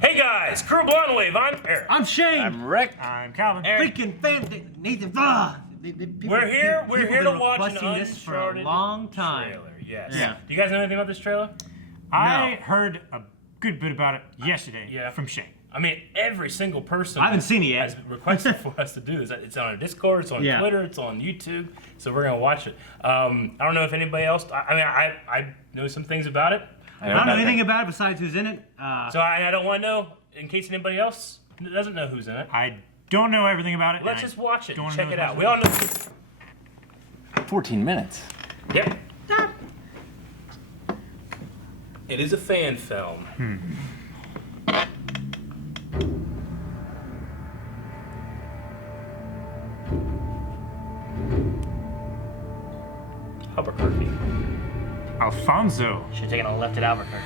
Hey guys, Crew Blonde Wave, I'm Eric. I'm Shane. I'm Rick. I'm Calvin. Eric. Freaking fan, Nathan. We're here to watch an requesting this for a Uncharted long time. trailer. Yes. Yeah. Do you guys know anything about this trailer? I heard a good bit about it yesterday from Shane. I mean, every single person I haven't seen it yet. has requested for us to do this. It's on our Discord, it's on Twitter, it's on YouTube, so we're gonna watch it. I don't know if anybody else. I know some things about it. I don't know anything about it besides who's in it. So I don't want to know in case anybody else doesn't know who's in it. I don't know everything about it. Let's just watch it. Don't Check know it as out. much We all know. 14 minutes. Yep. It is a fan film. Albuquerque. Alfonso. Should have taken a left at Albuquerque.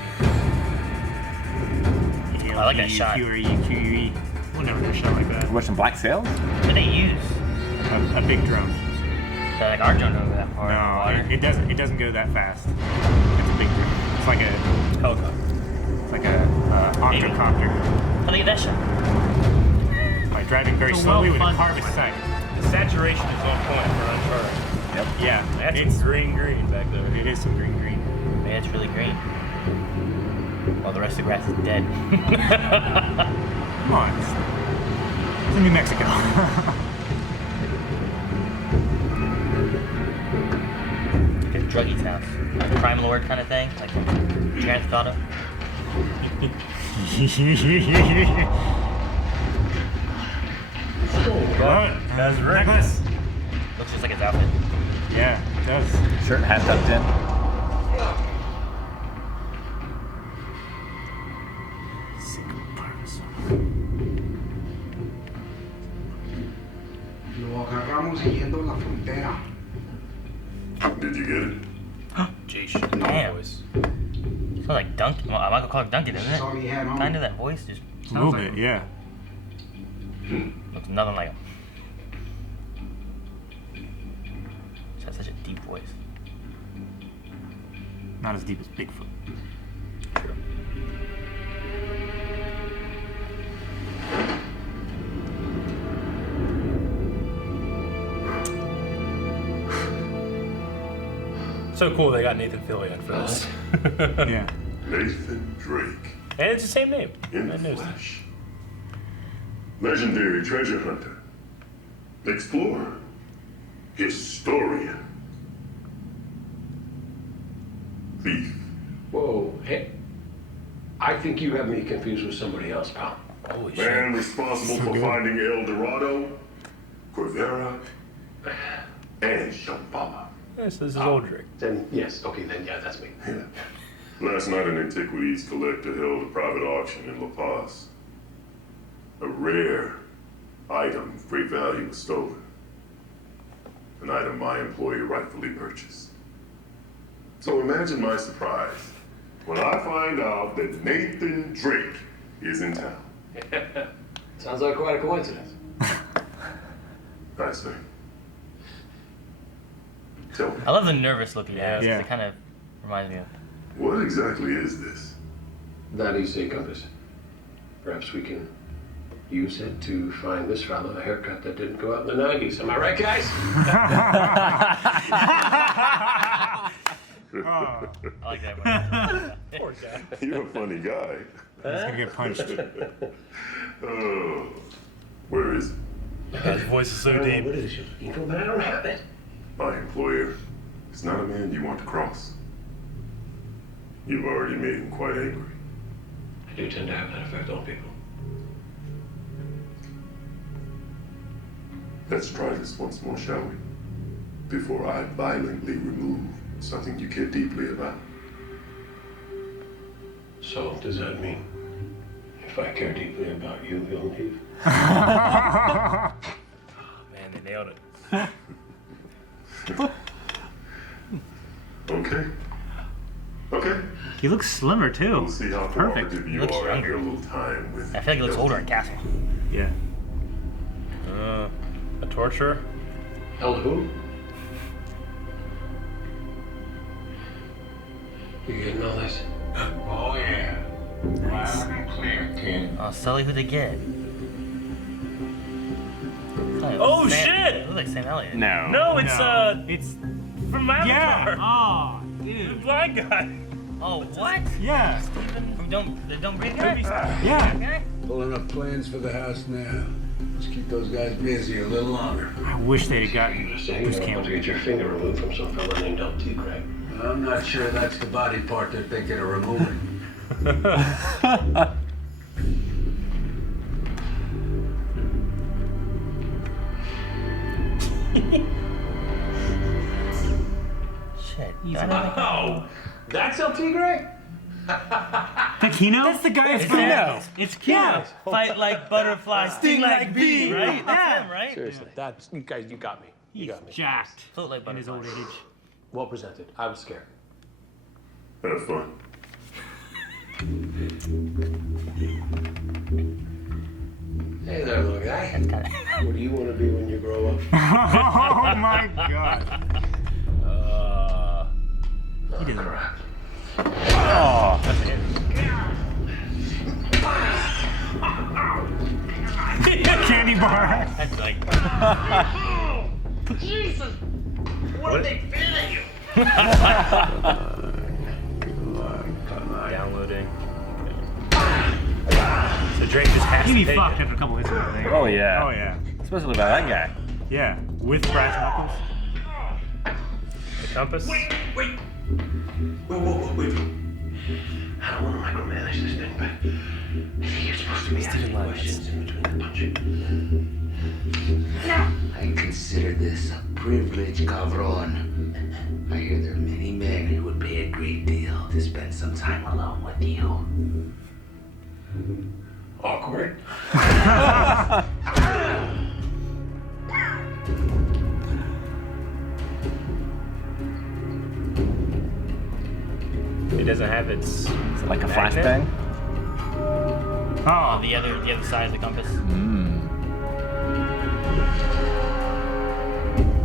I like that shot. QRE. We'll never do a shot like that. Watching Black Sails? What did they use? A big drone. So like our drone don't go that far in the No, water. it doesn't. It doesn't go that fast. It's a big drone. It's like a Helicopter. octocopter. Oh, look at that shot. By driving very It's a slowly with a well-funded car beside. The saturation is on point for Uncharted. Yep. Yeah, That's it's green back there. it is some green. Man, it's really green. While the rest of the grass is dead. Come on, it's in New Mexico. Like a druggie's house. Like a crime lord kind of thing. Like Grand Theft Auto. That's Rick. Necklace. Looks just like his outfit. Yeah, it does. Shirt and hat tucked in. Lo agarramos yendo a la frontera. Did you get it? Jeez. Damn. Voice. Sounds like Duncan. Well, Michael Clark Duncan, doesn't That's all he it? had on. Kind of that voice just A little bit, yeah. looks nothing like him. Just has such a deep voice. Not as deep as Bigfoot. So cool they got Nathan Fillion for this. Yeah. Nathan Drake. And it's the same name. In I the noticed. flesh. Legendary treasure hunter. Explorer. Historian. Thief. Whoa, hey. I think you have me confused with somebody else, pal. Holy shit. Man responsible for good. finding El Dorado, Corvera, and Shambhala. Yes, this is old Drake. Then, yes, okay, then, yeah, that's me. Yeah. Last night, an antiquities collector held a private auction in La Paz. A rare item of great value was stolen. An item my employer rightfully purchased. So imagine my surprise when I find out that Nathan Drake is in town. Sounds like quite a coincidence. I say. Tell me, I love the nervous look he has. Yeah. It kind of reminds me of. what exactly is this? That is a compass. Perhaps we can use it to find this fellow a haircut that didn't go out in the 90s. Am I right, guys? Oh, I like that one. Poor guy. You're a funny guy. he's gonna get punched. Oh, where is it? His voice is so deep. What is it? You know, but I don't have it. My employer is not a man you want to cross. You've already made him quite angry. I do tend to have that effect on people. Let's try this once more, shall we? Before I violently remove something you care deeply about. So, does that mean if I care deeply about you, you'll leave? Man, they nailed it. Okay. Okay. He looks slimmer too. We'll see how Perfect. cooperative you looks are after younger. a little time with. I feel like he looks older in Castle. Yeah. A torturer? Hell, who? You getting all this? Oh, yeah. Oh, Sully, who'd they get? Oh, Sam, shit! It looks like Sam Elliott. No. No, it's It's from Avatar. oh, The dude. blind guy. Oh, what? Yeah. From the Don't Breathe guy? Yeah. Okay. Pulling up plans for the house now. Let's keep those guys busy a little longer. I wish they'd have gotten Saying Bruce you're about to Campbell. get your finger removed from some fella named LT, Craig. I'm not sure that's the body part they're thinking of removing. Shit. Oh, that's LT, Craig? The Kino? That's the guy. Kino. It's Kino. Fight like butterfly, sting like bee, right? That's Yeah. him, right? Seriously, that's you guys. You got me. You He's got me. jacked Float like in his butterfly. old age. Well presented. I was scared. Have fun. Hey there, little guy. What do you want to be when you grow up? Oh my god. He didn't crap. Oh. Candy bar. That's like. Jesus! What are they feeding you? Downloading. So Drake just has He'd to be take fucked it. after a couple hits of that thing. Oh yeah. Oh yeah. Especially by that guy. Yeah. With brass knuckles. The compass. Wait. Whoa. I don't want to micromanage this thing, but I think you're supposed to be asking questions in between the punching. I consider this a privilege, cabron. I hear there are many men who would pay a great deal to spend some time alone with you. Awkward. It doesn't have its. Is it like a magnet? flashbang? Oh, Oh. the other side of the compass.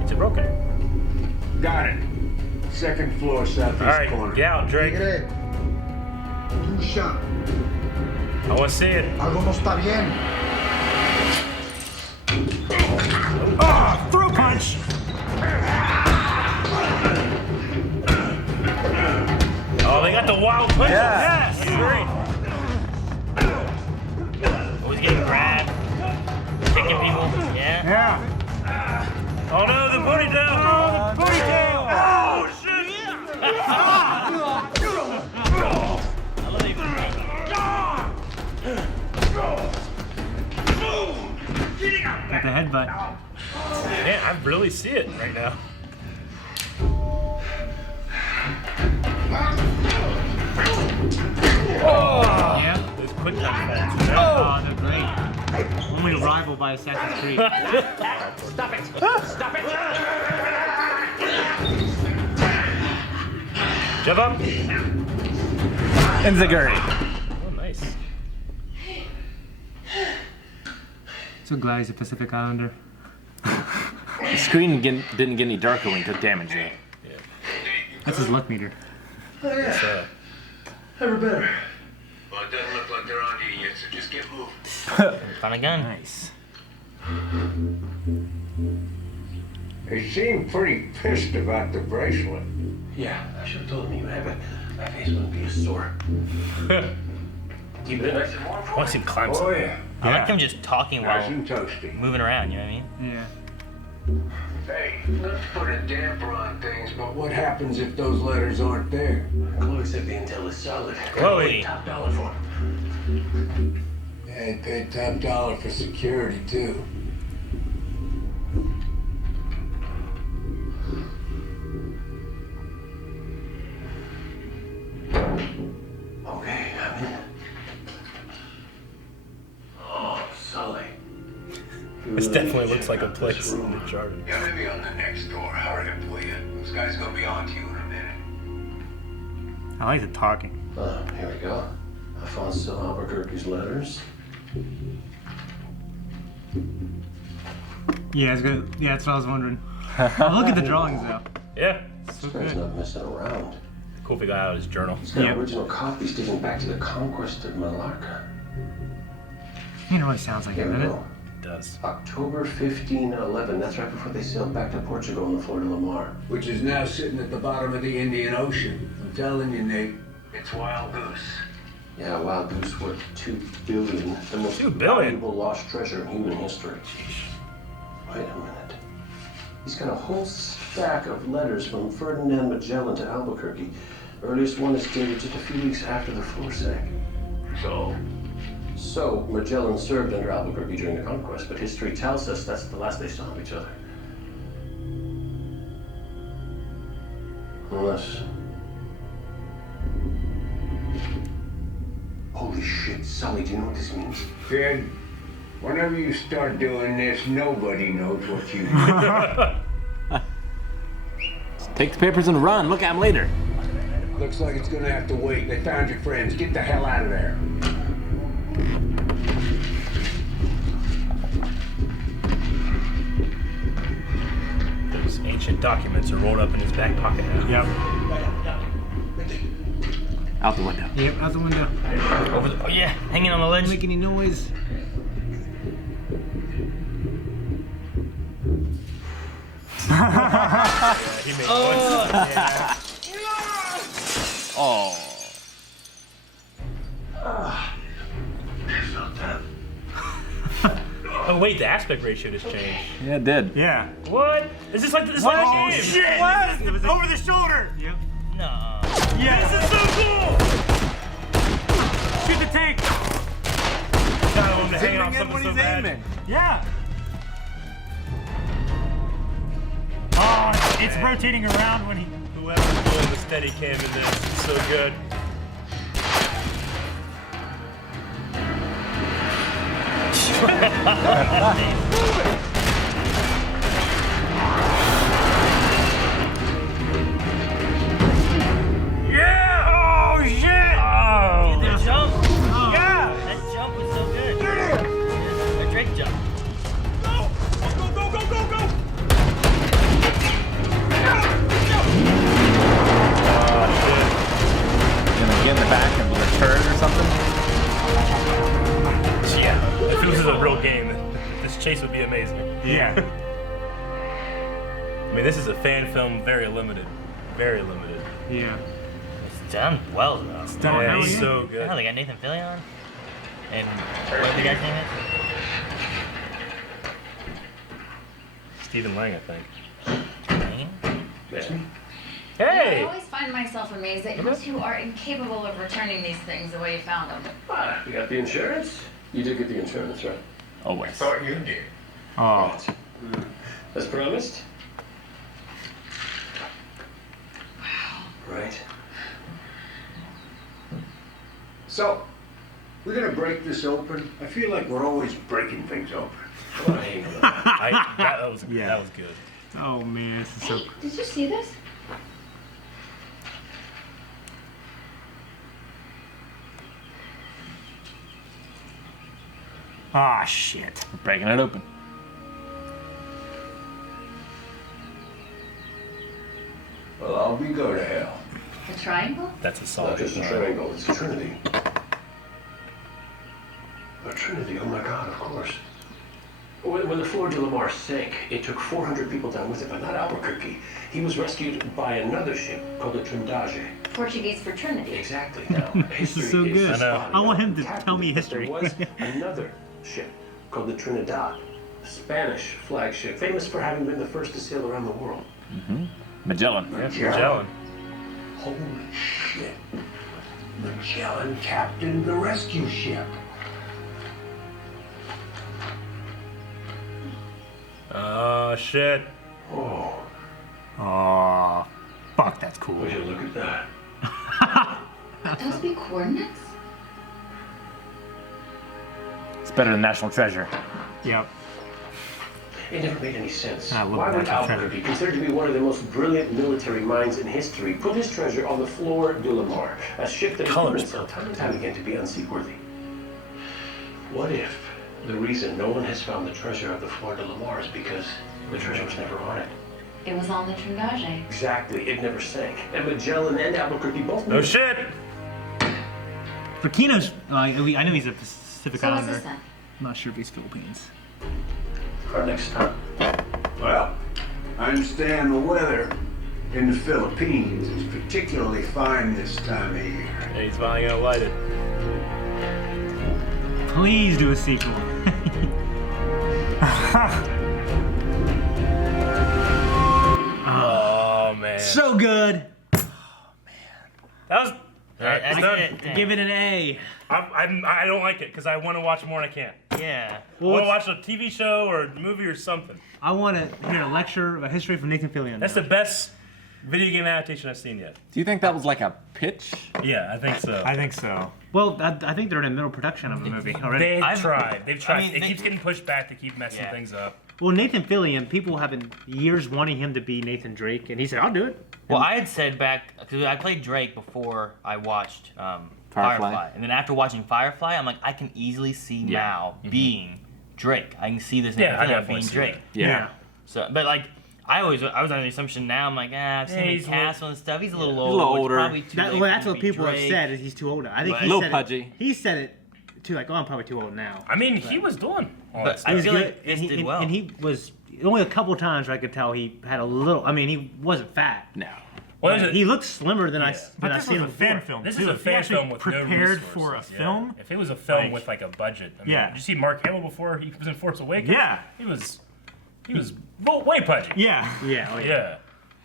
It's broken. Got it. Second floor, southeast All right, corner. get out, Drake. Lucha, I want to see it. algo no está bien. Oh, throw punch. Oh, they got the wild punch. Yes. Great. Always getting grabbed. Kicking people. Yeah. Yeah. Oh no, the booty down. Oh, the ponytail. Oh shit. I love it. Got the headbutt. Man, I really see it right now. Yeah. Those quick punch falls. Oh, they're great. Only rival by Assassin's Creed. Stop it! Stop it! Jump up. Enziguri. Oh, nice. So glad he's a Pacific Islander. The screen didn't get any darker when he took damage though. That's his luck meter. Oh yeah. So, Ever better. Well, it doesn't look like they're on to you yet, so just get moving. Found a gun. Nice. They seem pretty pissed about the bracelet. Yeah, I should have told them you have it. My face wouldn't be as sore. Keep it nice and warm I for want to see him climb Oh something. yeah, I like him just talking nice while and toasty. moving around, you know what I mean? Yeah. Hey, let's put a damper on things, but what happens if those letters aren't there? Chloe said the intel is solid. Chloe. Top dollar for him. Yeah, they paid top dollar for security too. Okay, I'm in. Oh, Sully. This definitely looks like a place in Uncharted. Yeah, maybe on the next door. Hurry up, will you? Those guys gonna be on to you in a minute. I like the talking. Here we go. Alfonso Albuquerque's letters. Yeah, it's good. Yeah, that's what I was wondering. Oh, look at the drawings though. Yeah, So This guy's good. not messing around. cool if he got out his journal. He's got original copies dating back to the conquest of Malacca. You know what it sounds like, doesn't it? It does. October 1511. That's right before they sailed back to Portugal on the Flor de la Mar. Which is now sitting at the bottom of the Indian Ocean. I'm telling you, Nate, it's wild goose. Yeah, Wild Goose worth $2 billion. The most $2 billion? valuable lost treasure in human history. Wait a minute. He's got a whole stack of letters from Ferdinand Magellan to Albuquerque. Earliest one is dated just a few weeks after the floor sank. So, Magellan served under Albuquerque during the conquest, but history tells us that's the last they saw of each other. Unless... Holy shit, Sully, do you know what this means? Kid, whenever you start doing this, nobody knows what you do. Take the papers and run. Look at them later. Looks like it's gonna have to wait. They found your friends. Get the hell out of there. Those ancient documents are rolled up in his back pocket now. Yep. Out the window. Yep, out the window. Over the, oh yeah, hanging on the ledge. Don't make any noise. Yeah, he made noise. Yeah. Oh. I felt that. Oh wait, the aspect ratio just changed. Yeah, it did. Yeah. What? Is this like this What? like a Oh, game? shit! What? It was over the shoulder! Yep. No. Yeah. This is so cool! Shoot the tank! Got him hanging off something when so he's bad. aiming. Yeah. Oh, it's rotating around when he... Whoever's doing the steady cam in this is so good. Yeah! Oh shit! Oh! Dude, the jump. Yeah! That jump was so good. A Drake jump. Go! Go! Go! Go! Go! Go! Gonna get in the back and be a turd or something? Yeah, if this was a real game, this chase would be amazing. Yeah. I mean, this is a fan film, very limited. Very limited. Yeah. It's done well, though. It's done Yeah, well, he's yeah. so good. Yeah, they got Nathan Fillion. And what the guy's name is? Stephen Lang, I think. That's me. I Hey! always find myself amazed that you two are incapable of returning these things the way you found them. Ah, we got the insurance? You did get the insurance, right? Always. Thought you did. Oh. As promised? Right. So, we're gonna break this open. I feel like we're always breaking things open. Well, I ain't gonna lie. That was Yeah. that was good. Oh, man. This is so... Hey, did you see this? Ah, shit. We're breaking it open. Well, I'll be go to hell. The triangle? That's a Not solid. just a triangle, it's a trinity. A trinity, oh my god, of course. When the Flor de la Mar sank, it took 400 people down with it, but not Albuquerque. He was rescued by another ship called the Trindade. Portuguese for Trinity. Exactly. Now, This is so good. I know. I want him to tell me history. There was another ship called the Trinidad, a Spanish flagship, famous for having been the first to sail around the world. Magellan. Yeah, Magellan. Holy shit. Magellan captained the rescue ship. Oh shit. Oh, Oh, fuck, that's cool. would you look at that? Could those be coordinates? It's better than National Treasure. Yep. It never made any sense. I love Why would National Albuquerque, considered to be one of the most brilliant military minds in history, put his treasure on the Flor de la Mar, a ship that has proven Colors, itself time and time again to be unseaworthy? What if the reason no one has found the treasure of the Flor de la Mar is because the treasure was never on it? It was on the Tringage. Exactly. It never sank. And Magellan and Albuquerque both knew. No shit. For Kino's, I know he's a Pacific So what's Islander. this then? I'm not sure if he's Philippines. Our next time. Well, I understand the weather in the Philippines is particularly fine this time of year. And he's finally gonna light it. Please do a sequel. Oh man. So good. That was. That's It's done. it. Give it an A. I don't like it because I want to watch more and I can't. Yeah. I want to watch a TV show or a movie or something. I want to hear a lecture of a history from Nathan Fillion. That's the best video game adaptation I've seen yet. Do you think that was like a pitch? Yeah, I think so. I think so. Well, I think they're in the middle production of a movie already. They've tried. They've tried. I mean, it keeps getting pushed back to keep messing things up. Well, Nathan Fillion, people have been years wanting him to be Nathan Drake, and he said, "I'll do it." Well, I had said back because I played Drake before I watched Firefly, and then after watching Firefly, I'm like, I can easily see now being Drake. I can see this now being Drake. Yeah. So, but like, I was under the assumption now. I'm like, I've seen he's the cast and stuff. He's a little old. a little It's older. probably too late That's for him what to be people have Drake. said. Is he's too old. I think But- he Little said pudgy. It, he said it too. Like, oh, I'm probably too old now. I mean, he was doing all that But stuff. I He feel was like good, this did well. and he was only a couple times where I could tell he had a little. I mean, he wasn't fat. No. Well, there's a- He looked slimmer than Yeah. I've But this seen was a him fan before. film. This too. is a If he fan actually film with no prepared for a resources, yeah. film. If it was a film like- with like a budget, I mean, Yeah. did you see Mark Hamill before he was in Force Awakens? Yeah. He was way pudgy. Yeah. Yeah. Oh, yeah. Yeah.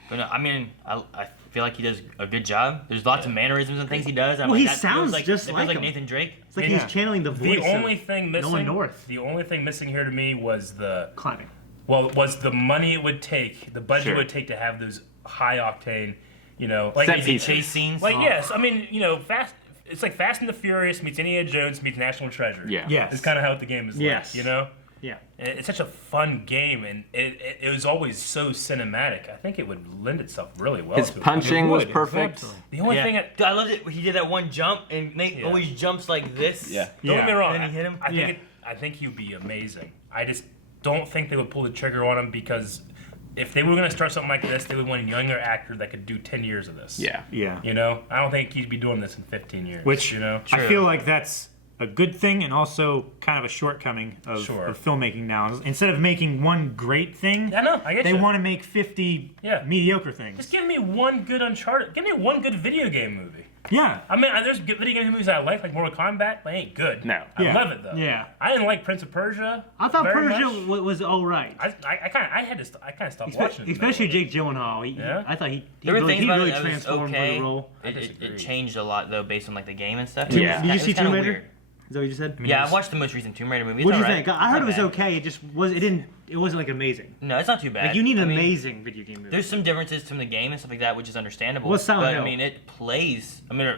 But no, I mean, I feel like he does a good job. There's lots of mannerisms and things he does. I'm Well, like, he that feels sounds like, just that like feels like him. Nathan Drake. It's like Yeah. he's channeling the voice. The only thing missing. Nolan North. The only thing missing here to me was the Climbing. was the money it would take, the budget it would take to have those high octane, like Set maybe pieces. Chase scenes. Like yes, I mean Fast. It's like Fast and the Furious meets Indiana Jones meets National Treasure. Yeah. Yes. It's kind of how the game is Yes. like, Yeah. And it's such a fun game, and it was always so cinematic. I think it would lend itself really well His to punching was would, perfect. exactly. The only thing, Dude, I loved it. He did that one jump, and Nate Yeah. always jumps like this. Yeah. don't get me wrong, Then he hit him? I think he'd be amazing. I just don't think they would pull the trigger on him because if they were going to start something like this, they would want a younger actor that could do 10 years of this. Yeah. Yeah. I don't think he'd be doing this in 15 years. Which I I feel like that's a good thing and also kind of a shortcoming of filmmaking now. Instead of making one great thing, I know, I get they you. want to make 50 mediocre things. Just give me one good Uncharted. Give me one good video game movie. Yeah. I mean, there's good video game movies I like Mortal Kombat. They ain't good. No. I love it though. Yeah. I didn't like Prince of Persia. I thought very Persia much. was all right. I kind of stopped watching it. Especially Jake Gyllenhaal. I thought he There were things he about really it that was transformed for okay. the role. It changed a lot though, based on like the game and stuff. Did you It see was kinda Tomb Raider? weird. Is that what you just said? Yeah, I watched the most recent Tomb Raider movie. What do you It's think? alright. I heard it It's was not bad. okay. It just was. It wasn't like amazing. No, it's not too bad. Like you need an I mean, amazing video game movie. There's some differences from the game and stuff like that, which is understandable. What's Silent but Hill? I mean, it plays. I mean,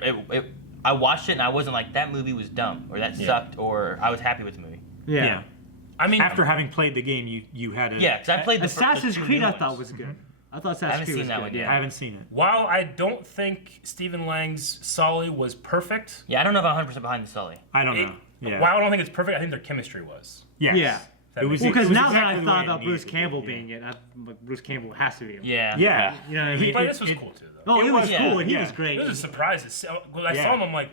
I watched it and I wasn't like that movie was dumb or that sucked or I was happy with the movie. Yeah. I mean, After having played the game, you had a... Yeah, because I played the Assassin's the two Creed new I thought ones. was good. I thought I Assassin's haven't Creed seen was that good. one Yeah. yet. I haven't seen it. while I don't think Stephen Lang's Sully was perfect, Yeah, I don't know if I'm 100% behind the Sully. I don't know. Yeah. while I don't think it's perfect, I think their chemistry was. Yes. Yeah. That It was makes Well, because it was now that exactly I the thought way it about Bruce needed to be, Campbell yeah. being it, Bruce Campbell has to be him. Yeah. Yeah. You know what I mean? But this was cool too, though. Oh, it was yeah, cool, and he yeah. was great. It was a surprise. When I Yeah. saw him, I'm like,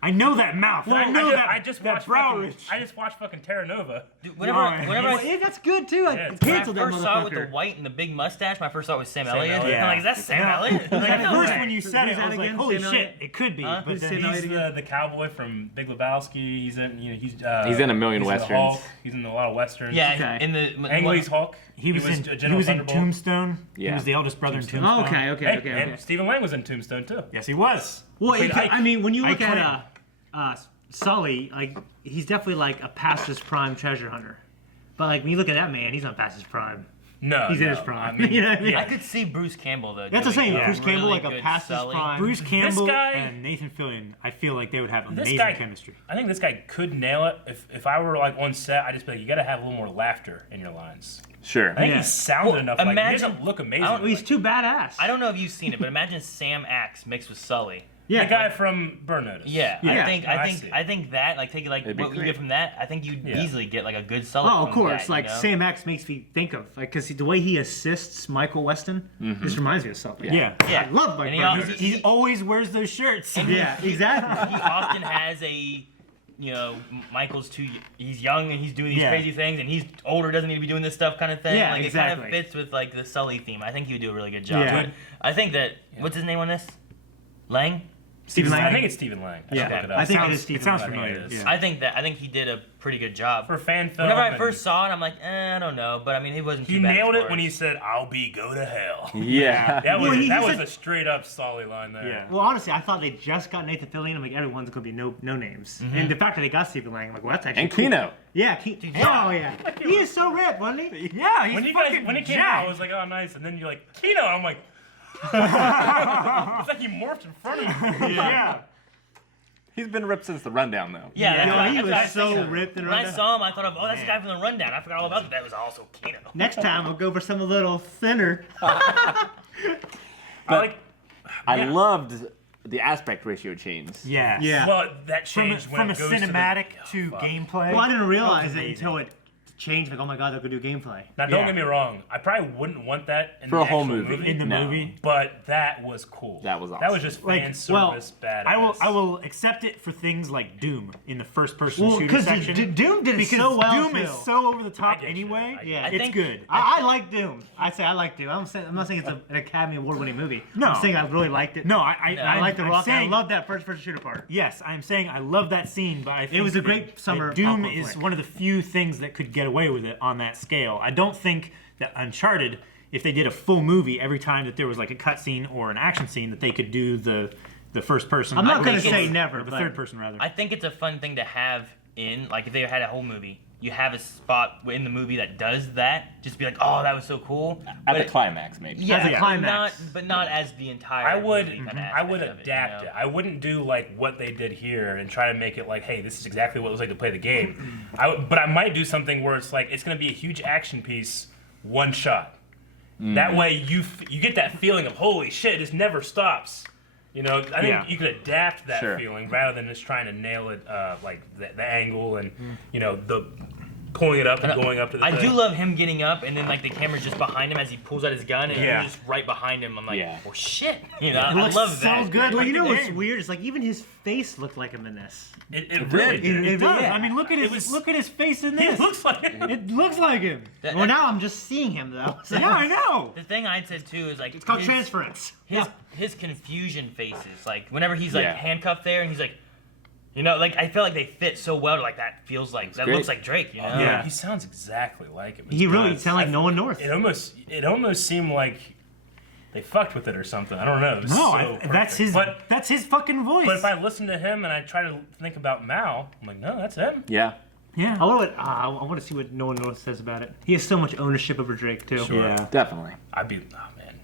I know that mouth. I know that. I just that watched brow fucking, ridge. I just watched fucking Terra Nova. Dude, whenever Oh, yeah, that's good too. I Yeah, it's when I canceled that first saw it with the motherfucker. white and the big mustache, my first thought was Sam Sam Elliott. Elliott. I'm like, is that Sam Elliott? I'm like, At no first, way. when you said Who's it, I that was like, again? "Holy Sam shit, Elliott? it could be." Huh? But Who's then Sam He's Elliott? the cowboy from Big Lebowski. He's in He's in a million he's in the westerns. Hulk. He's in a lot of westerns. Yeah, Okay. in the Ang Lee's Hulk. he was in General in Thunderbolt. Tombstone. He Yeah. was the eldest brother in Tombstone. Tombstone. Oh, okay, Hey, okay, okay. and Stephen Lang was in Tombstone too. Yes, he was. Well, Played Ike. I mean, when you look Ike at Sully, like he's definitely like a past his prime treasure hunter. But like when you look at that man, he's not past his prime. No, He's in no, his prime. I mean, You know what I mean? I could see Bruce Campbell though. That's the doing same. a Bruce Campbell, really like a good past his Sully. prime. Bruce Campbell guy- and Nathan Fillion. I feel like they would have This amazing guy, chemistry. I think this guy could nail it. If I were like on set, I'd just be like, you got to have a little more laughter in your lines. Sure. I think Yeah. he sounded Well, enough. Like he doesn't look amazing. He's too badass. I don't know if you've seen it, but imagine Sam Axe mixed with Sully. Yeah. The guy from Burn Notice. Yeah, Yeah. I think that like take it like It'd be what you great. get from that. I think you'd easily get like a good Sully. Oh, of from course. that, Like you know? Sam X makes me think of because the way he assists Michael Weston just reminds me of Sully. Yeah. Yeah, I love And Michael. He always wears those shirts. Yeah, exactly. he often has Michael's he's young and he's doing these crazy things, and he's older, doesn't need to be doing this stuff kind of thing. Yeah, like exactly. it kind of fits with like the Sully theme. I think he would do a really good job. Yeah. But I think that what's his name on this? Lang. Stephen Lang. I think it's Stephen Lang. Yeah, Look it up. I think it Sounds- is Stephen it sounds Lang. familiar. it is. Yeah. I think he did a pretty good job. For fan film. Whenever I and first saw it, I'm like, I don't know, but I mean, he wasn't too he bad. nailed as it far when as- he said, "I'll be go to hell." Yeah. That was Well, he that was said- a straight up Sully line there. Yeah. Well, honestly, I thought they just got Nathan Fillion. I'm like, everyone's gonna be no names. And the fact that they got Stephen Lang, I'm like, well, that's actually And cool. Keno. Yeah, oh yeah, he is so ripped, wasn't he? Yeah, he's When he fucking came out, I jacked. was like, "Oh, nice," and then you're like, "Keno," I'm like, it's like he morphed in front of me. Yeah. He's been ripped since the rundown, though. Yeah, that's Yo, what- he that's was what I was so thinking. ripped and When I rundown. saw him, I thought of, oh, that's the guy from the Rundown. I forgot all about that. That was also Keno. Next time we'll go for some a little thinner. I loved the aspect ratio change. Yeah. Yeah. Well, that From, changed from when a it goes cinematic to to fuck. gameplay. Well, I didn't realize it amazing. until it changed. Like, oh my god, they're gonna do gameplay. Now, don't Yeah. get me wrong. I probably wouldn't want that in For the a whole actual movie. In the No. movie. but that was cool. That was That awesome. was just Like, fan well, service badass. I will accept it for things like Doom in the first person Well, shooter because section. Doom did it because so well Doom too. is so over the top I get you. anyway. I Yeah. it's think- good. I like Doom. I say I like Doom. I'm not saying it's an Academy Award-winning movie. No. I'm saying I really liked it. No, I like The I'm Rock. And I saying- love that first-person shooter part. Yes, I'm saying I love that scene, but I think was a that- great that summer Doom popcorn is flick. one of the few things that could get away with it on that scale. I don't think that Uncharted, if they did a full movie every time that there was like a cutscene or an action scene, that they could do the first person. I'm not I gonna think say it's- never, or the but third person rather. I think it's a fun thing to have in, like, if they had a whole movie, you have a spot in the movie that does that. Just be like, oh, that was so cool. At the But- climax, maybe. Yeah, As a climax. but not as the entire. I would movie kind of I would aspect of adapt you it. know? I wouldn't do like what they did here and try to make it like, hey, this is exactly what it was like to play the game. But I might do something where it's like it's going to be a huge action piece, one shot. That way you get that feeling of holy shit, it never stops. You know, I think Yeah. you could adapt that Sure. feeling rather than just trying to nail it, like the angle and you know the pulling it up and going up to the. I thing. do love him getting up and then like the camera's just behind him as he pulls out his gun and Yeah. you're just right behind him. I'm like, Yeah. oh shit, you know, It I looks love so that. good. Well, Like you the know what's game. weird? It's like even his face looked like him in this. It really did. It does. yeah. I mean, look at his was- look at his face in He this. looks like It looks like him. That- Well, now I'm just seeing him though. So Yeah, I know. The thing I'd say too is like It's called transference. his confusion faces, like whenever he's like Yeah. handcuffed there and he's like, you know, like I feel like they fit so well to like that feels like that great. looks like Drake, you know? Yeah. He sounds exactly like him. He really does. sounded like Nolan North. It almost seemed like they fucked with it or something. I don't know. It was No, so that's perfect. his. But That's his fucking voice. if I listen to him and I try to think about Mao, I'm like, no, that's him. Yeah. yeah. I want to see what Nolan North says about it. He has so much ownership over Drake too. Sure. Yeah. Definitely. I'd be, oh man.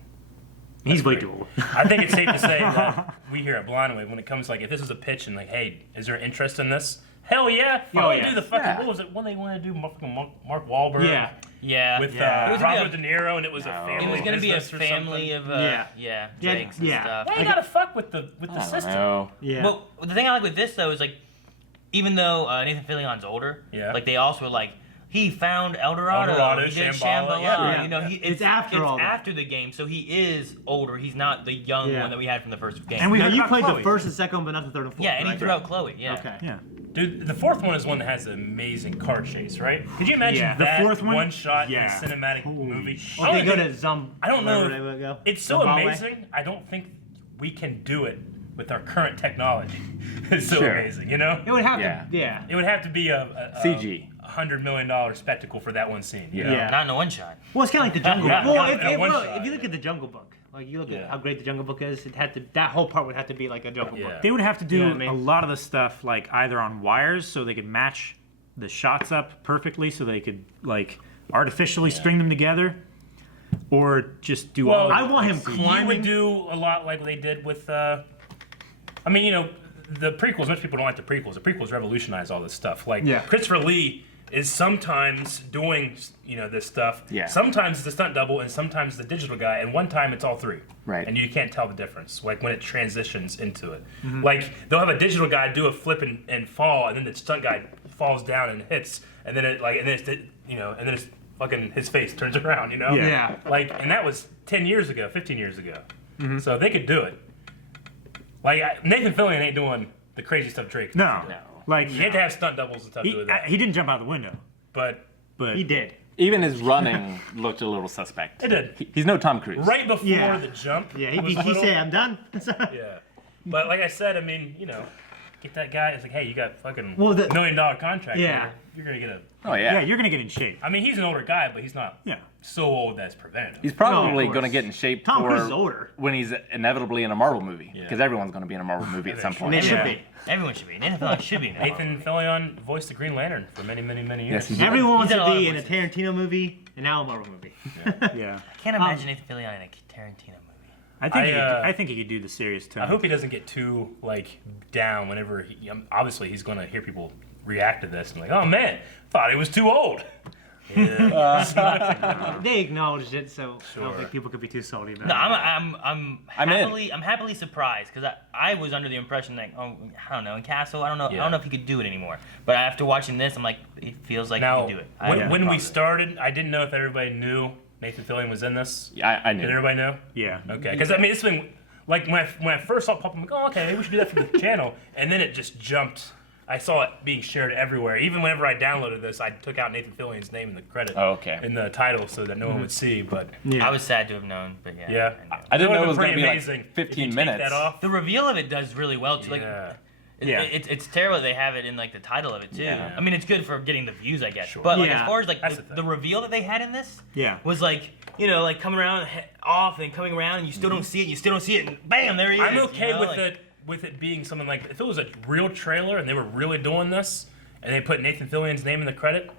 He's way great. too old. I think it's safe to say that we here at Blind Wave, when it comes to like, if this was a pitch and like, hey, is there interest in this? Hell yeah. Oh, Fucking yeah. do the fucking, Yeah. what was it? When they wanted to do Mark Wahlberg. Yeah. Yeah. With Yeah. It was gonna Robert be De Niro, and it was a No. family It was gonna be a business or family something. of Yeah. yeah, Yeah, Drakes and yeah. stuff. Why you gotta fuck with the I don't system? know. Yeah. Well, the thing I like with this though is like, even though Nathan Fillion's older, Yeah. like they also were like, he found El Dorado, El he did Shambhala, Shambhala, yeah. you know, It's after all that. after the game, so he is older. He's not the young Yeah. one that we had from the first game. And we Now, heard you about played Chloe. the first and second one, but not the third and fourth. yeah, and he right? threw out Chloe. Yeah. Okay. Yeah. Dude, the fourth one is one that has an amazing car chase, right? Could you imagine Yeah. The that fourth one? shot Yeah. in a cinematic Holy movie? Well, they go to Zum. I don't know. wherever they would go. It's so Zimbabwe. amazing. I don't think we can do it with our current technology. It's so Sure. amazing, you know? It would have Yeah. to. Yeah. It would have to be a CG. $100 million spectacle for that one scene. You Yeah. know? Yeah. Not in a one shot. Well, it's kind of like the Jungle Yeah, Book. Well, yeah, yeah, one shot, if you look yeah. at the Jungle Book, like you look Yeah. at how great the Jungle Book is, it had to. That whole part would have to be like a Jungle Yeah. Book. They would have to do You know what I mean? a lot of the stuff like either on wires so they could match the shots up perfectly so they could like artificially string them together, or just do Well, all. I want him You climbing. would do a lot like they did with, I mean, you know, the prequels. Most people don't like the prequels. The prequels revolutionized all this stuff. Like Yeah. Christopher Lee is sometimes doing, this stuff. Yeah. Sometimes it's the stunt double, and sometimes the digital guy, and one time it's all three. Right. And you can't tell the difference, like when it transitions into it. Like they'll have a digital guy do a flip and fall, and then the stunt guy falls down and hits, and then it's fucking his face turns around. Yeah. Like, and that was 10 years ago, 15 years ago. So they could do it. Like Nathan Fillion ain't doing the crazy stuff Drake. No. Like You had to have stunt doubles and stuff to do that. he didn't jump out the window, But but He did. Even his running looked a little suspect. it did. He's no Tom Cruise. Right before Yeah. the jump. Yeah, was he little- said, "I'm done." Yeah. But like I said, I mean, get that guy. It's like, hey, you got fucking Well, the- $1 million contract. Yeah. Here. You're gonna get a. Oh yeah, yeah. you're gonna get in shape. I mean, he's an older guy, but he's not Yeah. so old that's preventative. He's probably No, of going to course. get in shape Tom for Cruise is older. when he's inevitably in a Marvel movie, Yeah. because everyone's going to be in a Marvel movie at some Eventually. point. They should Yeah. be. Everyone should be. Nathan Fillion should be. Nathan Fillion voiced the Green Lantern for many, many, many years. Yes, he did. Everyone wants He's to done a lot be of in a voices. Tarantino movie and now a Marvel movie. Yeah. I can't imagine Nathan Fillion in a Tarantino movie. I think he could do the serious tone. I hope he doesn't get too down whenever obviously he's going to hear people react to this and like, oh man, thought he was too old. Yeah. They acknowledged it, so I Sure. don't think people could be too salty about No, it. I'm I'm in. happily surprised because I was under the impression that I don't know in Castle I don't know if he could do it anymore. But after watching this, I'm like it feels like Now, he could do it. I have no when we problem. started, I didn't know if everybody knew Nathan Fillion was in this. Yeah, I knew. Did everybody know? Yeah. Okay, because I mean, it's been like when I first saw it pop up, I'm like, oh, okay, maybe we should do that for the channel, and then it just jumped. I saw it being shared everywhere. Even whenever I downloaded this, I took out Nathan Fillion's name in the credit, Oh, okay. in the title, so that no one would see. But Yeah. I was sad to have known, but yeah. yeah, I know. I didn't would've know it was been going to pretty be amazing like if you 15 take minutes. That off. The reveal of it does really well too. Like, Yeah. it's terrible that they have it in like the title of it too. Yeah. I mean, it's good for getting the views, I guess. Sure. But like Yeah. as far as like That's the the thing. reveal that they had in this, Yeah. was like like coming around off and coming around and you still don't see it, you still don't see it, and bam, there he is. I'm okay with like, it. With it being something like if it was a real trailer and they were really doing this and they put Nathan Fillion's name in the credit,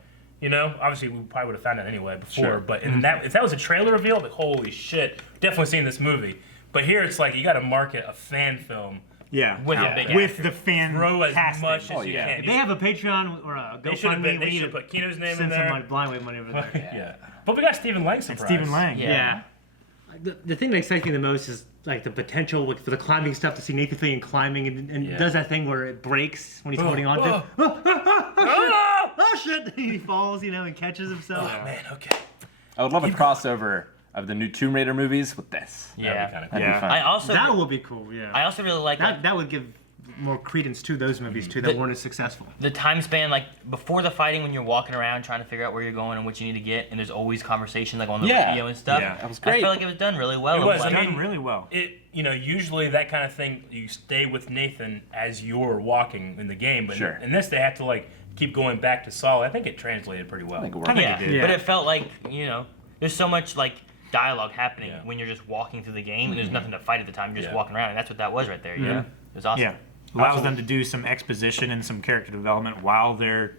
obviously we probably would have found out anyway before. Sure. But if that was a trailer reveal, like holy shit, definitely seen this movie. But here it's like you got to market a fan film. Yeah. With a big With the fan Throw as casting. much as Oh, you yeah. can. If they have a Patreon or a They should have GoFundMe, been. we They need should to put Kino's name in send some there. blind wave money over there. Yeah. But we got Stephen Lang And surprise. Stephen Lang. Yeah. The thing that excites me the most is like the potential for the climbing stuff, to see Nathan Fillion climbing and Yeah. does that thing where it breaks when he's holding on to. Oh shit! He falls, and catches himself. Oh man, okay. I would love a crossover of the new Tomb Raider movies with this. Yeah. That'd be kind of cool. That'd be fun. I also That would be cool. Yeah. I also really like that would give more credence to those movies too that weren't as successful. the time span, like before the fighting, when you're walking around trying to figure out where you're going and what you need to get, and there's always conversation like on the Yeah. radio and stuff. Yeah. That was I great. felt like it was done really well. It was, Like, I mean, Done really well. It usually that kind of thing you stay with Nathan as you're walking in the game, but Sure. in this they have to keep going back to Saul. I think it translated pretty well. I think it I worked. think yeah, it did. but it felt like there's so much like dialogue happening Yeah. when you're just walking through the game and there's nothing to fight at the time. You're just Yeah. walking around, and that's what that was right there. Yeah, it was awesome. Yeah. Allows them to do some exposition and some character development while they're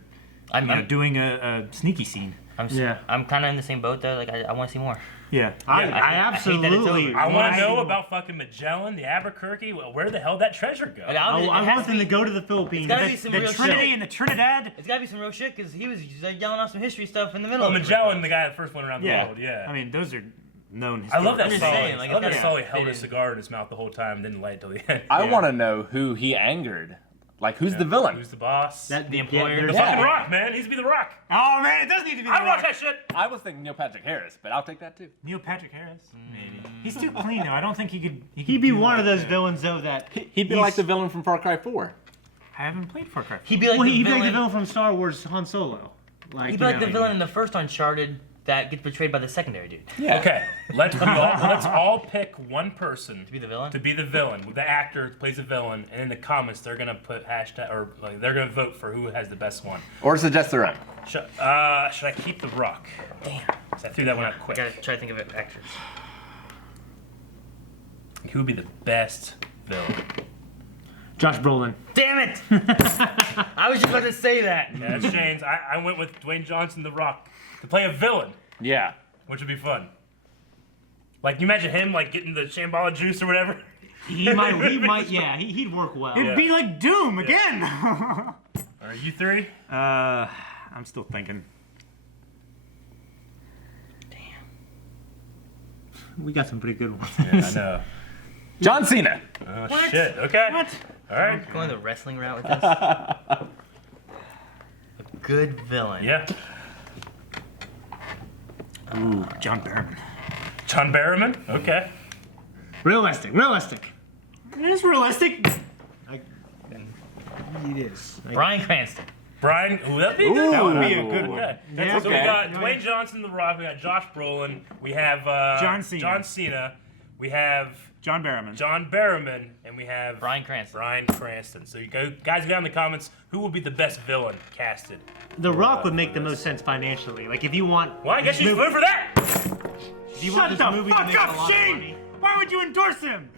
I'm doing a sneaky scene. Yeah. I'm kind of in the same boat though. Like I want to see more. Yeah. I hate that it's absolutely. over. I want wanna to know see- about fucking Magellan, the Albuquerque. Where the hell did that treasure go? Like, I it has want to them to be- go to the Philippines. It's gotta be some The real Trinity shit. and the Trinidad. It's gotta be some real shit because he was just, like, yelling off some history stuff in the middle. Well, of it. Magellan, the guy that first went around the Yeah. world. Yeah. I mean, those are known. I love that I'm just Sully. saying, like, I love that it's Sully gotta held fit his in. cigar in his mouth the whole time, didn't light it till the end. I want to know who he angered. Like, who's the villain? Who's the boss? That The employer. there's- the fucking Yeah. Rock, man. He's be the Rock. Oh man, it does need to be. I The watch Rock. that shit. I was thinking Neil Patrick Harris, but I'll take that too. Neil Patrick Harris. Maybe. He's too clean though. I don't think he could. He'd be do one like of those that. villains though that He'd be like the villain from Far Cry 4. I haven't played Far Cry. He'd be like well, the he'd be like villain. the villain from Star Wars Han Solo. Like He'd be like the villain in the first Uncharted that gets betrayed by the secondary dude. Yeah. Okay, let's all pick one person To be the villain? To be the villain. The actor plays the villain, and in the comments they're gonna put hashtag or they're gonna vote for who has the best one. Or suggest their own. Should I keep the Rock? Damn. So I threw that one out I quick. gotta try to think of actors. Who would be the best villain? Josh Brolin. Damn it! I was just about to say that. Yeah, that's Shane's. I went with Dwayne Johnson, the Rock, to play a villain, Yeah. which would be fun. Like, you imagine him getting the shambhala juice or whatever. He might, yeah, he'd work well. It'd be like Doom again. Are you three? I I'm still thinking. We got some pretty good ones. Yeah, I know. John Cena. Oh, shit. Okay. What? All right. Going the wrestling route with this. A good villain. Yeah. Ooh, John Barrowman. John Barrowman. Okay. Realistic. It is realistic. It is. Bryan Cranston. Brian. Ooh, that'd be good. That would be a good one. Okay. Yeah, So we got Dwayne Johnson, The Rock. We got Josh Brolin. We have John Cena. John Cena. We have John Barrowman. John Barrowman, and we have Bryan Cranston. Bryan Cranston. So you guys go down in the comments. Who will be the best villain casted? The Rock would make the most sense financially. Like if you want. Well, I guess you should vote for that. If you want Shut this the movie to fuck make a up, lot of Shane! money- Why would you endorse him?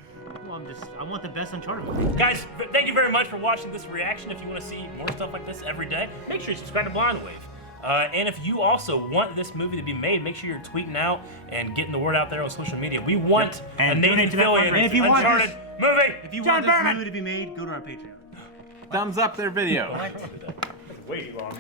Well, I want the best Uncharted movie. Guys, thank you very much for watching this reaction. If you want to see more stuff like this every day, make sure you subscribe to Blind Wave. And if you also want this movie to be made, make sure you're tweeting out and getting the word out there on social media. We want And a Nathan donate to that Fillion fundraiser. If you want Uncharted movie. If you John want this Barrowman! movie to be made, go to our Patreon. Thumbs up their video. What? Way too long.